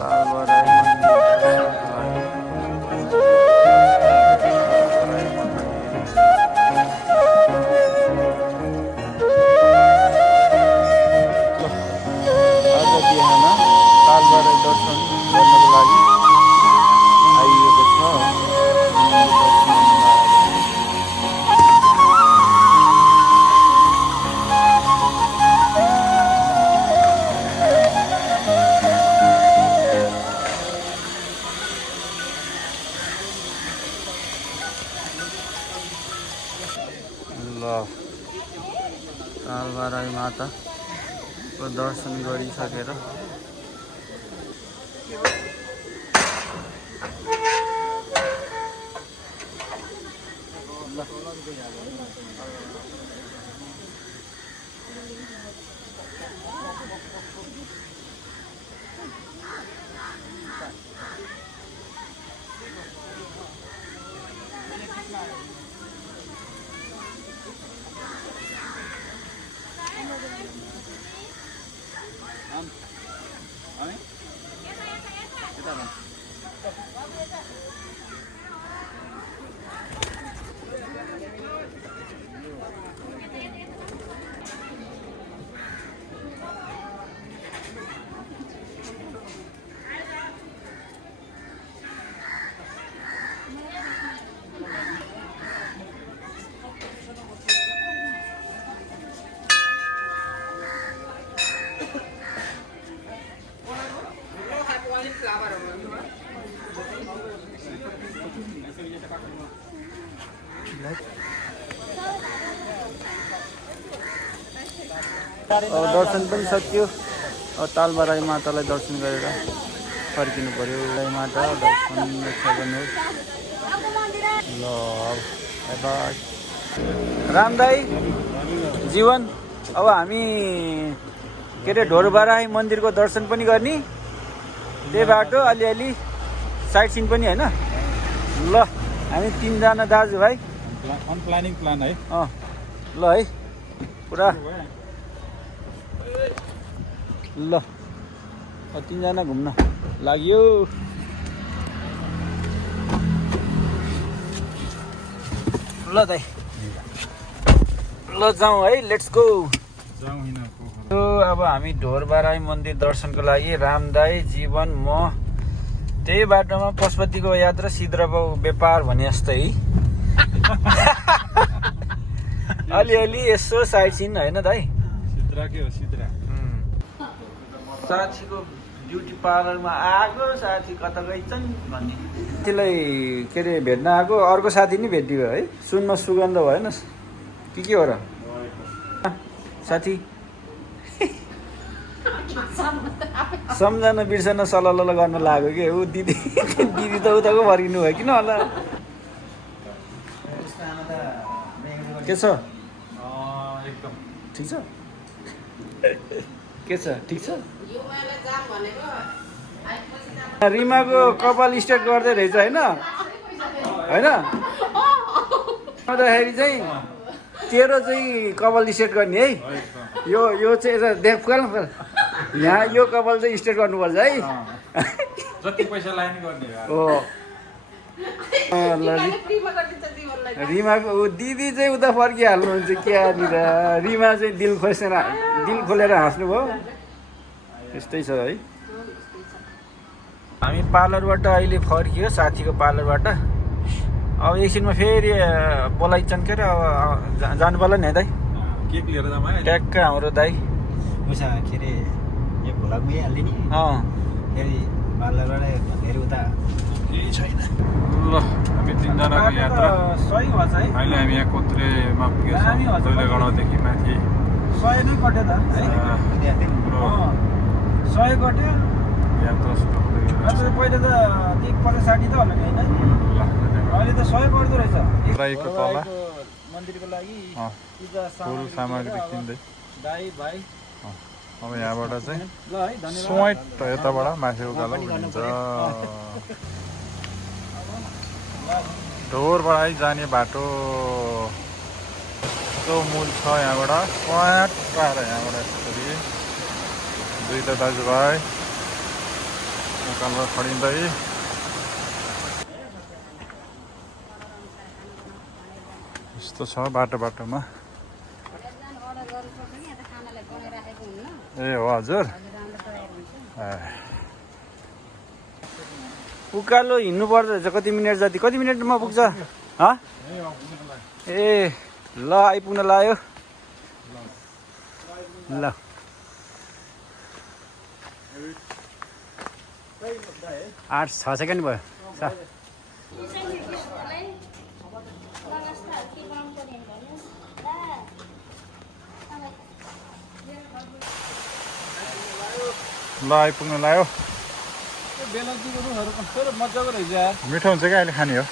कालबराई मन्दिर आज बिहान कालबराई दर्शन गर्नको लागि आइएको छ। ल कालबराई माताको दर्शन गरिसकेर दर्शन पनि सकियो। कालबराई मातालाई दर्शन गरेर फर्किनु पर्यो। माता दर्शन गर्नुहोस्। ल अब बाई राम दाई जीवन। अब हामी के अरे ढोरबाराई मन्दिरको दर्शन पनि गर्ने, त्यही बाटो अलिअलि साइट सिन पनि होइन। ल हामी 3 जना दाजुभाइ प्लानिङ प्लान है। ल है पुरा ल 3 जना घुम्न लाग्यो। ल दाइ ल जाउँ है, लेट्स गो। अब हामी ढोरबाराई मन्दिर दर्शनको लागि राम दाई जीवन म त्यही बाटोमा पशुपतिको यात्रा सिद्रको व्यापार भने जस्तै अलिअलि यसो साइड सिन होइन दाइ। साथीको ब्युटी पार्लरमा आएको, साथी कता गइछन् भन्ने त्यसलाई के अरे भेट्न आएको। अर्को साथी नि भेटियो है, सुनमा सुगन्ध भएन के हो र साथी। सम्झना बिर्सन सल्लाह गर्न लाग्यो कि ऊ दिदी दिदी त उताको फर्किनु भयो किन होला। के छ एकदम ठिक छ के छ ठिक छ। रिमाको कपाल स्ट्रेट गर्दै रहेछ होइन होइन आउँदाखेरि चाहिँ तेरो चाहिँ कपाल स्ट्रेट गर्ने है। यो चाहिँ देख यहाँ यो कपाल चाहिँ स्ट्रेट गर्नुपर्छ है। जति पैसा लाग्ने गर्ने हो रिमाको दिदी चाहिँ उता फर्किहाल्नुहुन्छ क्यानिर। रिमा चाहिँ दिल खोलेर हाँस्नु भयो। यस्तै छ है। हामी पार्लरबाट अहिले फर्कियो, साथीको पार्लरबाट। अब एकछिनमा फेरि बोलाइछन् के अरे जानु पर्ला नि है दाइ। केक लिएर जाऊँ है ट्याक्क हाम्रो दाइ उसा के अरे यो भोला गइहाल्ने नि। फेरि पार्लरबाट धेरै उता केही छैन। ल हामी 3 जनाको यात्रा सही भएछ है। अहिले हामी यहाँ कोत्रेमा पुगेछौँ। कोइलेगडादेखि माथि 100 नै कट्यो त है। 100 कट्यो। यात्रा सुरु पहिले त 50-60 त होला नि होइन। अहिले त 100 पर्दो रहेछ। राईको तल मन्दिरको लागि फुल सामग्री किन्दै दाइ भाइ। अब यहाँबाट चाहिँ ल है धन्यवाद। स्वाइट यताबाट माथि उकालो हिँड्छ। ढोरबाराई जाने बाटो यस्तो मूल छ यहाँबाट। स्वाट आएर यहाँबाट यसरी 2 दाजुभाइ कालो खडिँदै यस्तो छ बाटोमा ए हो हजुर उकालो हिँड्नु पर्दो रहेछ कति मिनट जति कति मिनटमा पुग्छ ए ल आइपुग्न लाग्यो ल 8-6 सेकेन्ड भयो ल आइपुग्नु लाग्यो मजाको रहेछ मिठो हुन्छ क्या अहिले खाने हो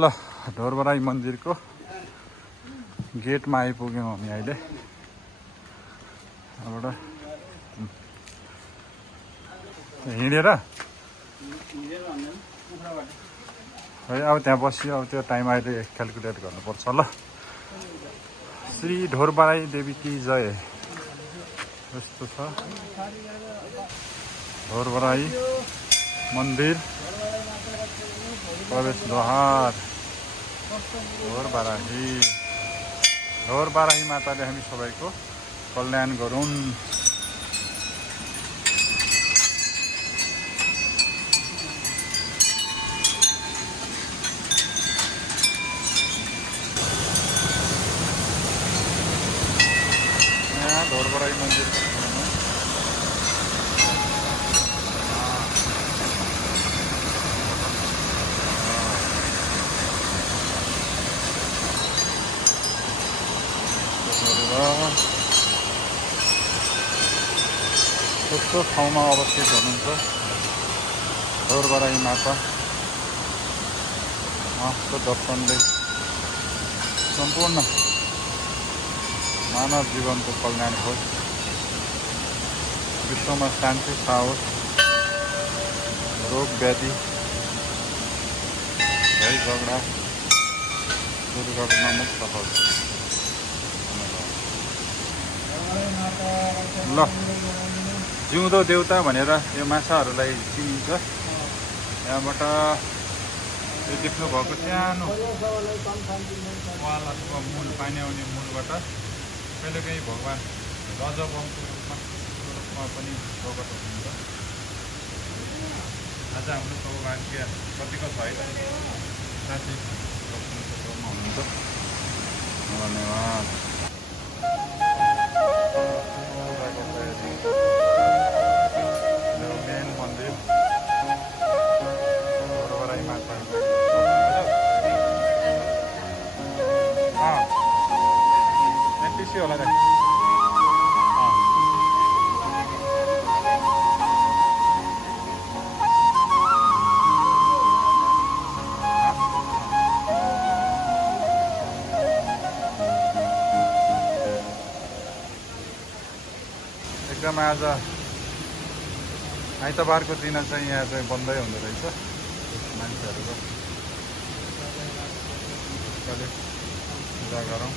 ल ढोरबराई मन्दिरको गेटमा आइपुग्यौँ हामी अहिले यहाँबाट हिँडेर है अब त्यहाँ बस्यो अब त्यो टाइम अहिले क्यालकुलेट गर्नुपर्छ ल श्री ढोरबराई देवी की जय यस्तो छ ढोरबराई मन्दिर प्रवेशद्वार ढोरबराई माताले हामी सबैको कल्याण गरून् ढोरबराई मन्दिर त्यस्तो ठाउँमा अवस्थित हुनुहुन्छ ढोरबराई माता उहाँको दर्शनले सम्पूर्ण मानव जीवनको कल्याण होस् विश्वमा शान्ति पाओस् रोग व्याधि झै झगडा दुर्घटना मुक्त होस् ल जिउँदो देउता भनेर यो माछाहरूलाई चिनिन्छ यहाँबाट यो देख्नुभएको सानो वाल अथवा मूल पानी आउने मूलबाट कहिलेकाहीँ भगवान् रजबमको रूपमा पनि प्रकट हुनुहुन्छ आज हाम्रो सौभाग्य कतिको छ है साथी दक्षिण क्षेत्रमा हुनुहुन्छ धन्यवाद मेन मन्दिर ढोरबराई माता एनटिसी होला त एकदम आज आइतबारको दिन चाहिँ यहाँ चाहिँ बन्दै हुँदो रहेछ मान्छेहरूको पूजा गरौँ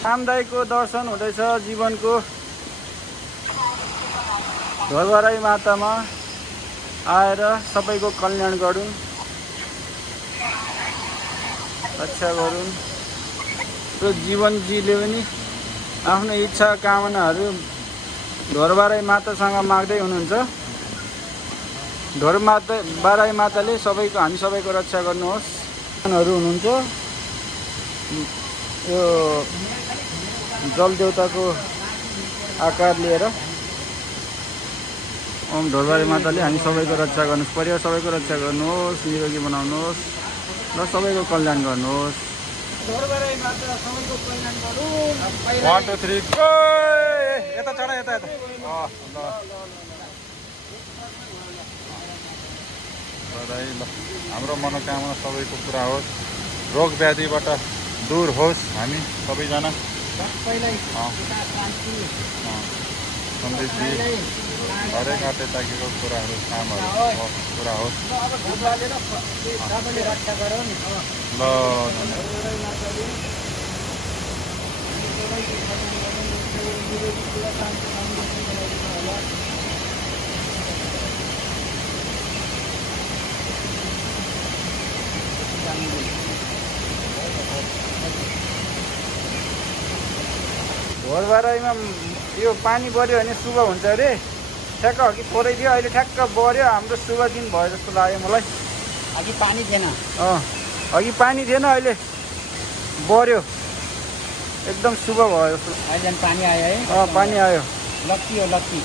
रामदाईको दर्शन हुँदैछ जीवनको ढोरबराई मातामा आएर सबैको कल्याण गरून् रक्षा गरून् त्यो जीवनजीले पनि आफ्नो इच्छा कामनाहरू ढोरबराई मातासँग माग्दै हुनुहुन्छ ढोरबराई माताले सबैको हामी सबैको रक्षा गर्नुहोस् हुनुहुन्छ यो जलदेवताको आकार लिएर ओम ढोरबराई माताले हामी सबैको रक्षा गर्नुहोस् परिवार सबैको रक्षा गर्नुहोस् निरोगी बनाउनुहोस् र सबैको कल्याण गर्नुहोस् ढोरबराई माता सबैको कल्याण गरून् 1 2 3 गो यता चढ यता यता ल बधाई ल हाम्रो मनोकामना सबैको पुरा होस् रोग व्याधिबाट दूर होस् हामी सबैजना सन्दीपजी हरेक आटे ताकेको कुराहरू कामहरू पुरा होस् ल भोरबाराइमा यो पानी बढ्यो भने शुभ हुन्छ अरे ठ्याक्क अघि थोरै थियो अहिले ठ्याक्क बढ्यो हाम्रो शुभ दिन भयो जस्तो लाग्यो मलाई अघि पानी थिएन अघि पानी थिएन अहिले बढ्यो एकदम शुभ भयो जस्तो अहिले पानी आयो है पानी आयो लक्की हो लक्की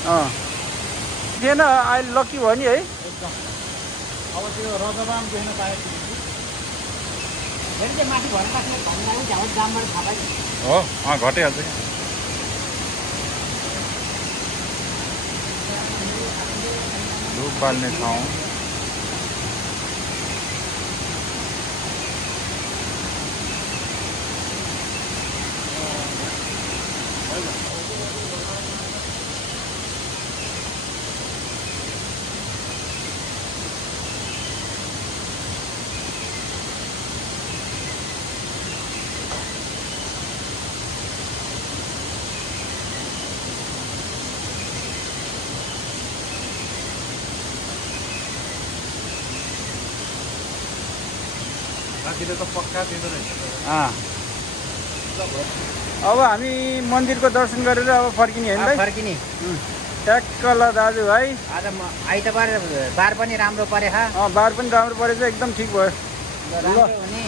थिएन अहिले लक्की भयो नि है एकदम अब त्यो रजबाम देख्न पाएको फेरि चाहिँ माथि भएर पाख्ने भन्नु झ्याउ जामबाट थाहा पाइ हो घटिहाल्छ कि धुप बाल्ने ठाउँ साथीले त पक्का दिँदो रहेछ अब हामी मन्दिरको दर्शन गरेर अब फर्किने होइन फर्किने ठ्याक्क ल दाजुभाइ आज आइतबार बार पनि राम्रो परे बार पनि राम्रो परेछ एकदम ठिक भयो राम्रो हुने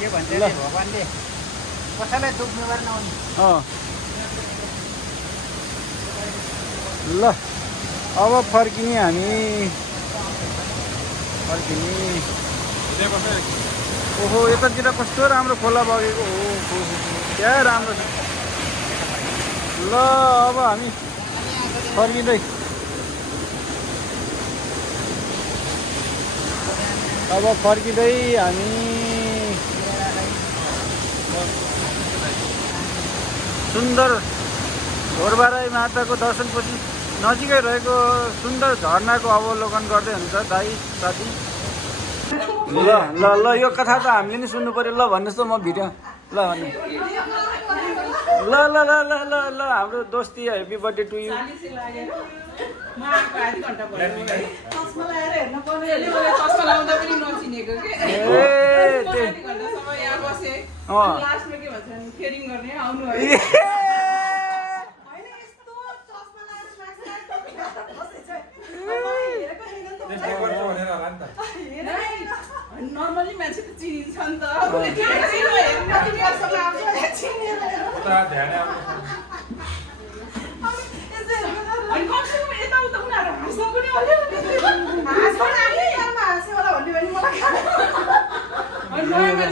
के भन्छ भगवान्ले कसैलाई दुख्नु गरेर नहुने ल अब फर्किने हामी फर्किने ओहो यतातिर कस्तो राम्रो खोला बगेको हो क्या राम्रो छ ल अब हामी फर्किँदै हामी सुन्दर ढोरबाराई माताको दर्शनपछि नजिकै रहेको सुन्दर झरनाको अवलोकन गर्दै हुन्छ दाइ साथी ल ल ल यो कथा त हामीले नि सुन्नु पर्यो ल भन्नुहोस् त म भिडियो ल भन्नु ल ल ल ल ल ल हाम्रो दोस्ती happy birthday to you normally मान्छे त चिनिन्छ नि त अनि कमसेकम यताउता उनीहरू हाँस्न पनि अनि नयाँ मान्छे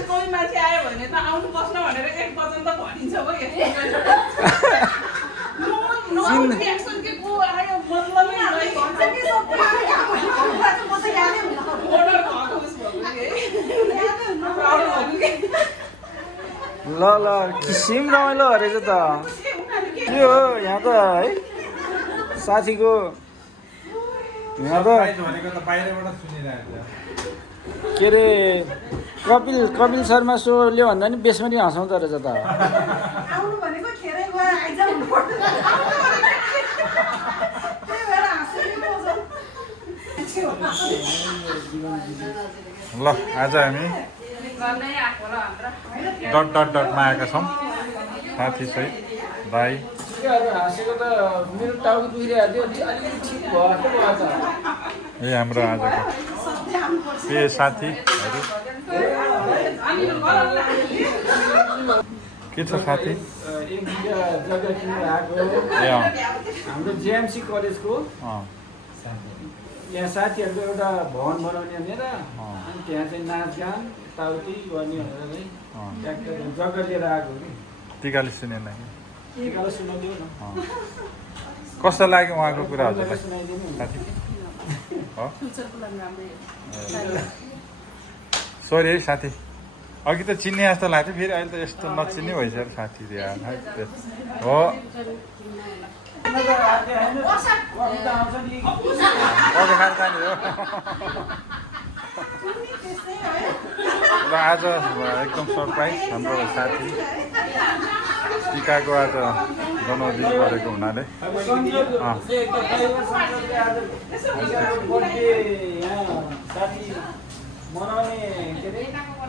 कोही मान्छे आयो भने त आउनु बस्न भनेर 1 बजन त भनिन्छ हो रियाक्सन के को आयो मतलब ल ल किसिम रमाइलो रहेछ त यो यहाँ त है साथीको यहाँ त के अरे कपिल शर्मा सोले भन्दा नि बेसमा नि हँसाउँदो रहेछ त ल आज हामी डटमा आएका छौँ साथी सहित भाइ हाँसेको त मेरो टाउको दुखिरहेको थियो अलिकति ठिक भयो त यही हाम्रो आजको प्रिय साथीहरू के छ साथी एक जग्गा किनेर आएको हाम्रो जेएमसी कलेजको यहाँ साथीहरूको एउटा भवन बनाउने भनेर अनि त्यहाँ चाहिँ नाचगान यताउति गर्ने भनेर चाहिँ जग्गा लिएर आएको कि टिकाले सुनेन टिकाले सुनाउँदियो न कस्तो लाग्यो उहाँको कुरा हजुरलाई साथी हो सरी है साथी अघि त चिन्ने जस्तो लाग्थ्यो फेरि अहिले त यस्तो नचिन्ने भइसक्यो साथी हो र आज एकदम सरप्राइज हाम्रो साथी टिकाको आज जन्मदिन परेको हुनाले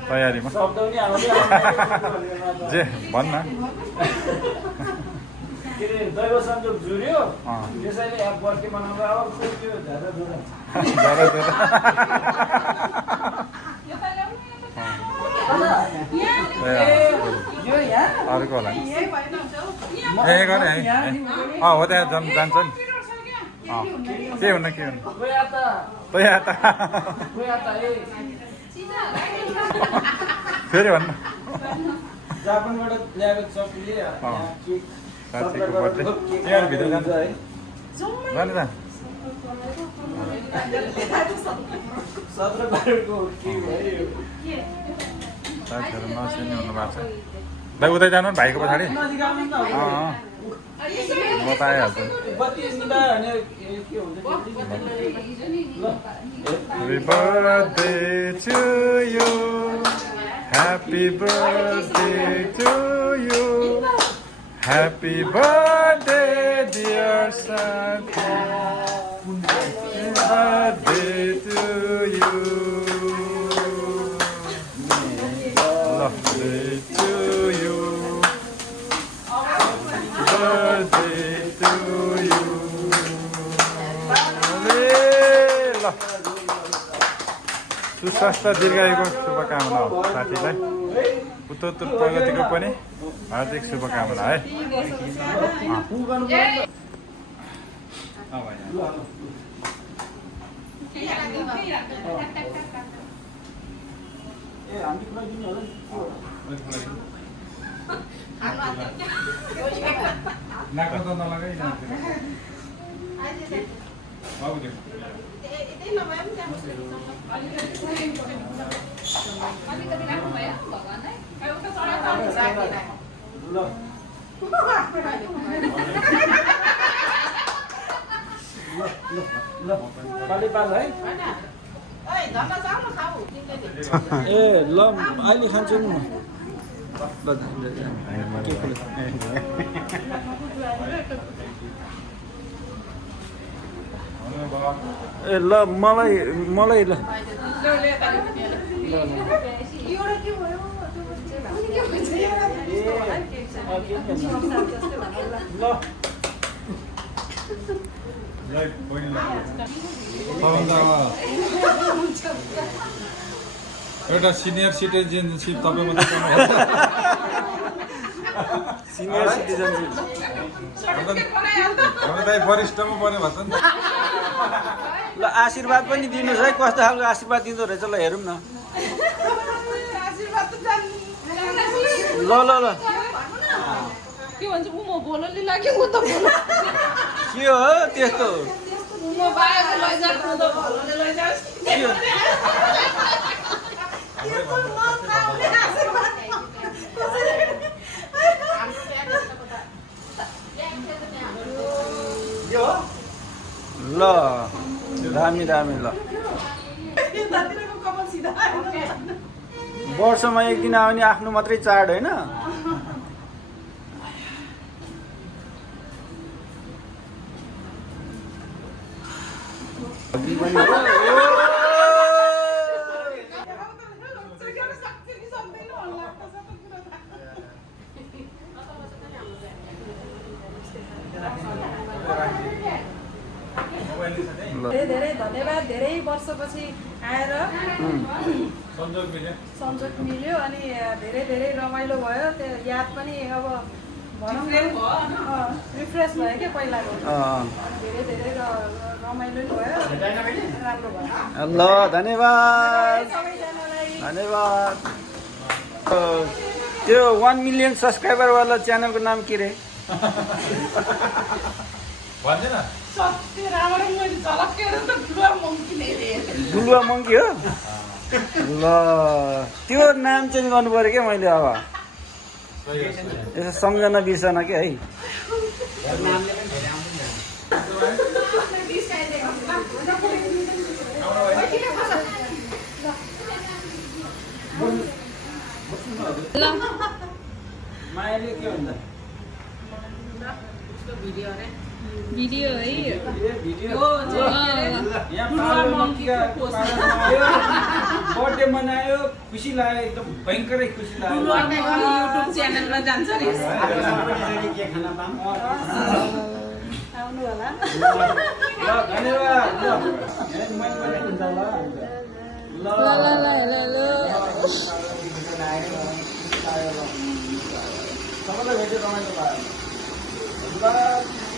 तयारीमा जे भन्न दैव संयोग जुर्यो त्यसैले अब बर्ती मनाउँदा अब त्यो झ्यादा जुर्यो अर्को होला ए गर्ने है हो त्यहाँ जान्छ नि के हुन्न के हुन्न फेरि भन्नु जापानबाट ल्याएको चक्ली साथीको बर्थडे यहाँ भित्र जान्छ है जाने त 17 करोडको के भयो साथीहरू नचिन्ने हुनुभएको छ दाइ उतै जानु भाइको पछाडि म त आइहाल्छु Happy birthday to you Happy birthday to you Happy birthday dear Sakhi Happy birthday to you Birthday to you Birthday to you सुस्वास्थ्य दीर्घायुको शुभकामना हो साथीलाई उत्तरोत्तर प्रगतिको पनि हार्दिक शुभकामना है ए ल अहिले खान्छु नि ए ल मलाई ल एउटा सिनियर सिटिजनसिप तपाईँ मात्रै सिनियर सिटिजनसिप हाम्रो दाइ वरिष्ठमा पर्ने भन्छ नि ल आशीर्वाद पनि दिनुहोस् है कस्तो खालको आशीर्वाद दिँदो रहेछ ल हेरौँ न ल ल ल के भन्छ उ म बोलली लाग्यो उ त बोल के हो त्यस्तो म बाहिर लैजाको उ त बोलले लैजास् ल दामी दामी ल वर्षमा एक दिन आउने आफ्नो मात्रै चाड होइन धेरै धेरै धन्यवाद धेरै वर्षपछि आएर संजोग मिल्यो अनि धेरै धेरै रमाइलो भयो त्यो याद पनि अब भनौँ रिफ्रेस भयो क्या पहिलाको धेरै धेरै रमाइलो नि भयो राम्रो भयो ल धन्यवाद सबैजनालाई धन्यवाद त्यो 1 मिलियन सब्सक्राइबर वाला च्यानलको नाम के रे भन्दैन सत्य राम्रो मैले झलक्केर त ठुलो मङ्की नै लिएँ डुलुवा मङ्की हो ल त्यो नाम चेन्ज गर्नु पऱ्यो क्या मैले अब यसो सम्झना बिर्सना क्या है नामले पनि धेरै आउँछ नि मायाले के भन्छ भिडियो है बर्थडे मनायो खुसी लाग्यो एकदम भयङ्करै खुसी लाग्यो युट्युब च्यानलमा जान्छ नि के खाना पाऊँ आउनु होला ल धन्यवाद सबैलाई भेट्यो रमाइलो भयो ल